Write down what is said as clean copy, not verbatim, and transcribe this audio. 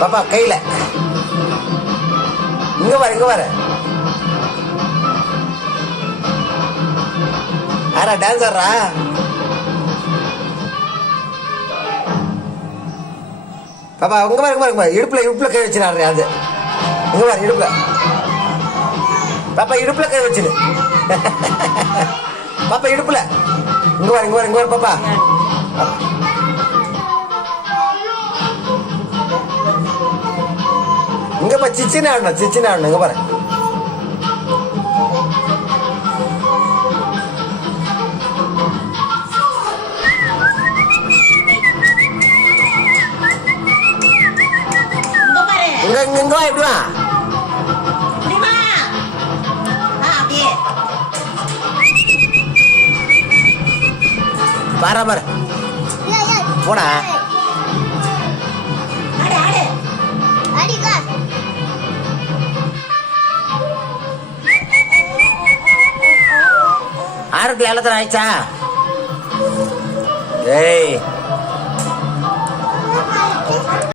பாப்பா கையில இங்க வர இங்க வர. யாரா டான்ஸ் ஆடுறா? பாப்பா இங்க வர இங்க வர இடுப்புல இடுப்புல கை வச்சு ஆடுறேன். அது இங்க வர இடுப்புல. பாப்பா இடுப்புல கை வச்சுடு. பாப்பா இடுப்புல இங்க வர இங்க வர இங்க வர பாப்பா. இங்கப்பா சிச்சின்னு ஆடணும் சிச்சின்னு ஆடணும். இங்க பாரு. இங்க இங்க இங்க வா இப்படி வா. பாரா பாரு போடா. ஆரத்தி எல்லாத்தரம் ஆயிடுச்சா? ஏய்